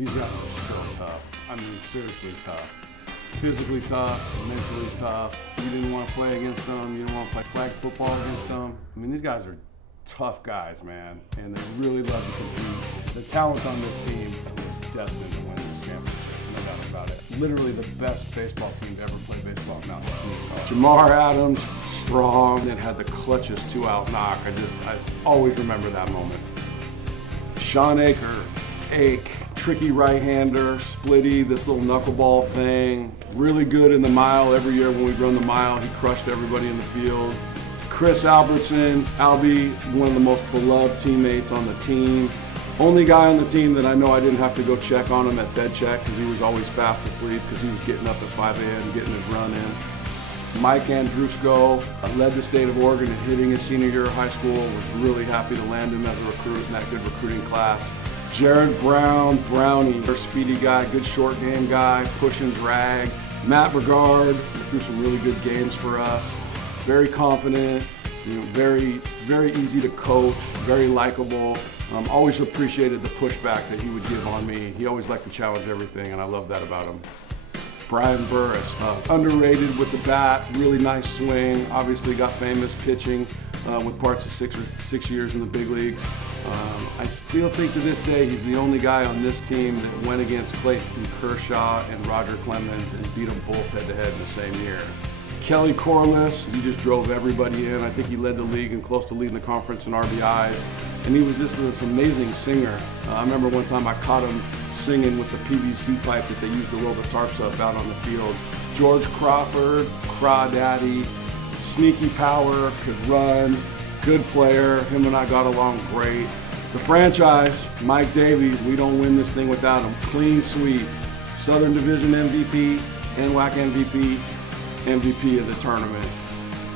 These guys are so tough. I mean, seriously tough. Physically tough, mentally tough. You didn't want to play against them. You didn't want to play flag football against them. I mean, these guys are tough guys, man, and they really love to compete. The talent on this team was destined to win this championship, no doubt about it. Literally the best baseball team to ever play baseball now. Jamar Adams, strong, and had the clutchest two-out knock. I always remember that moment. Sean Ake, tricky right-hander, splitty, this little knuckleball thing. Really good in the mile. Every year when we'd run the mile, he crushed everybody in the field. Chris Albertson, Albie, one of the most beloved teammates on the team. Only guy on the team that I know I didn't have to go check on him at bed check because he was always fast asleep because he was getting up at 5 a.m. and getting his run in. Mike Andrusko led the state of Oregon in hitting his senior year of high school. Was really happy to land him as a recruit in that good recruiting class. Jared Brown, Brownie, our speedy guy, good short game guy, push and drag. Matt Brigard threw some really good games for us. Very confident, very easy to coach, very likable. Always appreciated the pushback that he would give on me. He always liked to challenge everything, and I love that about him. Brian Burris, underrated with the bat, really nice swing. Obviously got famous pitching with parts of six years in the big leagues. I still think to this day he's the only guy on this team that went against Clayton Kershaw and Roger Clemens and beat them both head-to-head in the same year. Kelly Corliss, he just drove everybody in. I think he led the league and close to leading the conference in RBIs. And he was just this amazing singer. I remember one time I caught him singing with the PVC pipe that they used to roll the tarps up out on the field. George Crawford, Crawdaddy, sneaky power, could run, good player. Him and I got along great. The franchise, Mike Davies, we don't win this thing without him. Clean sweep, Southern Division MVP, NWAC MVP of the tournament.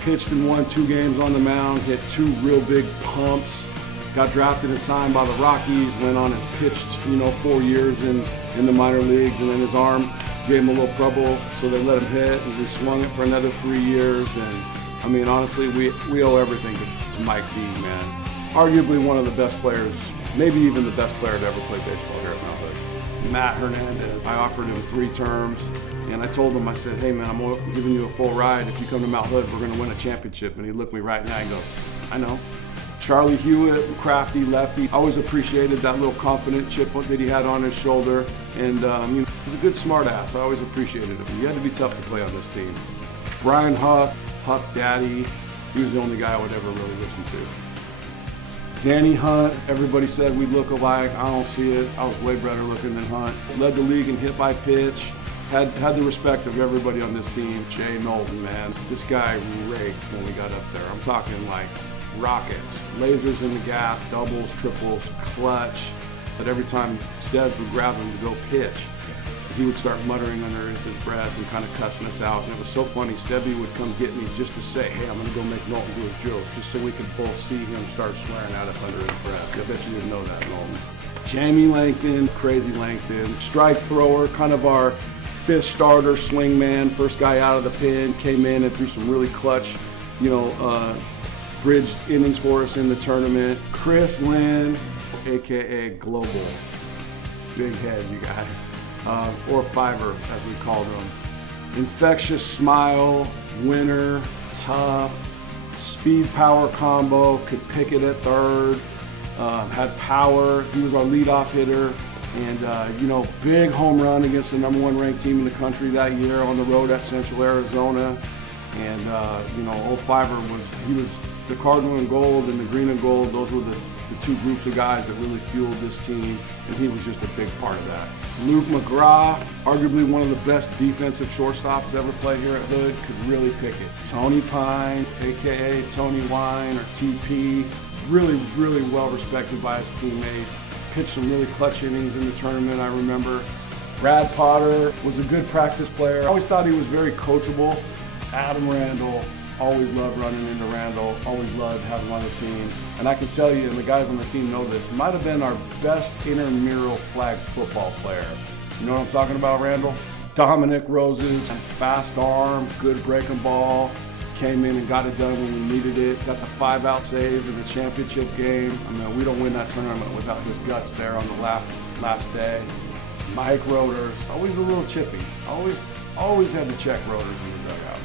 Pitched and won 2 games on the mound, hit 2 real big pumps. Got drafted and signed by the Rockies, went on and pitched, 4 years in the minor leagues, and then his arm gave him a little trouble, so they let him hit, and we swung it for another 3 years. And I mean, honestly, we owe everything to Mike D, man. Arguably one of the best players, maybe even the best player to ever play baseball here at Mount Hood. Matt Hernandez, I offered him 3 terms, and I told him, I said, hey man, I'm giving you a full ride. If you come to Mount Hood, we're gonna win a championship. And he looked me right in the eye and goes, I know. Charlie Hewitt, crafty lefty. Always appreciated that little confident chip that he had on his shoulder. And he's a good smart ass. I always appreciated him. You had to be tough to play on this team. Brian Huck Daddy. He was the only guy I would ever really listen to. Danny Hunt, everybody said we look alike. I don't see it. I was way better looking than Hunt. Led the league in hit by pitch. Had the respect of everybody on this team. Jay Knowlton, man. This guy raked when we got up there. I'm talking like rockets. Lasers in the gap, doubles, triples, clutch. But every time Stebbs would grab him to go pitch, he would start muttering under his breath and kind of cussing us out. And it was so funny. Stebby would come get me just to say, hey, I'm going to go make Knowlton do his jokes, just so we could both see him start swearing at us under his breath. I bet you didn't know that, Knowlton. Jamie Langton, crazy Langton. Strike thrower, kind of our 5th starter, swing man, first guy out of the pen, came in and threw some really clutch, bridge innings for us in the tournament. Chris Lynn, AKA Global. Big head, you guys. Or Fiver, as we called him. Infectious smile, winner, tough, speed power combo, could pick it at third, had power. He was our leadoff hitter. And, big home run against the #1 ranked team in the country that year on the road at Central Arizona. And, old Fiver he was the Cardinal and Gold and the Green and Gold. Those were the 2 groups of guys that really fueled this team, and he was just a big part of that. Luke McGraw, arguably one of the best defensive shortstops to ever play here at Hood, could really pick it. Tony Pine, AKA Tony Wine or TP, really, really well respected by his teammates. Pitched some really clutch innings in the tournament, I remember. Brad Potter was a good practice player. I always thought he was very coachable. Adam Randall, always loved running into Randall, always loved having him on the team. And I can tell you, and the guys on the team know this, might have been our best intramural flag football player. You know what I'm talking about, Randall? Dominic Roses, fast arm, good breaking ball, came in and got it done when we needed it, got the 5-out save in the championship game. I mean, we don't win that tournament without his guts there on the last day. Mike Roters, always a little chippy. Always had to check Roters in the dugout.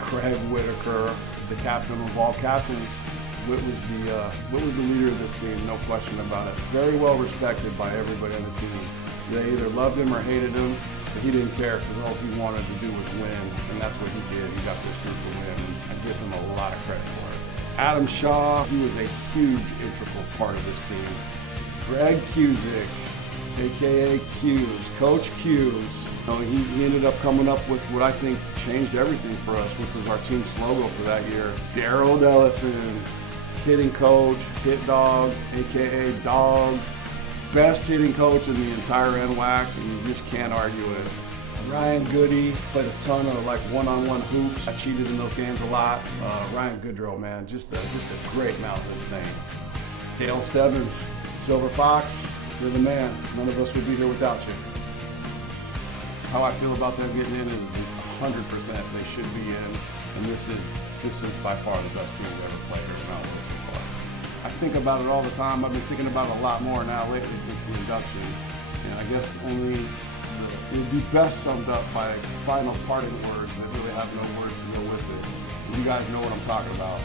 Craig Whitaker, the captain of all captains. Whit was the leader of this team, no question about it. Very well respected by everybody on the team. They either loved him or hated him, but he didn't care because all he wanted to do was win, and that's what he did. He got this group to win, and I give him a lot of credit for it. Adam Shaw, he was a huge integral part of this team. Greg Cusick, a.k.a. Q's, Coach Q's. He ended up coming up with what I think changed everything for us, which was our team slogan for that year. Daryl Dellison, hitting coach, hit dog, a.k.a. dog. Best hitting coach in the entire NWAC, and you just can't argue it. Ryan Goody played a ton of one-on-one hoops. I cheated in those games a lot. Ryan Goodrow, man, just a great mountain thing. Dale Stebbins, Silver Fox, you're the man. None of us would be here without you. How I feel about them getting in is 100%. They should be in, and this is by far the best team we've ever played or Mountain West so far. I think about it all the time. I've been thinking about it a lot more now lately since the induction, and I guess it would be best summed up by final parting words that really have no words to go with it. You guys know what I'm talking about.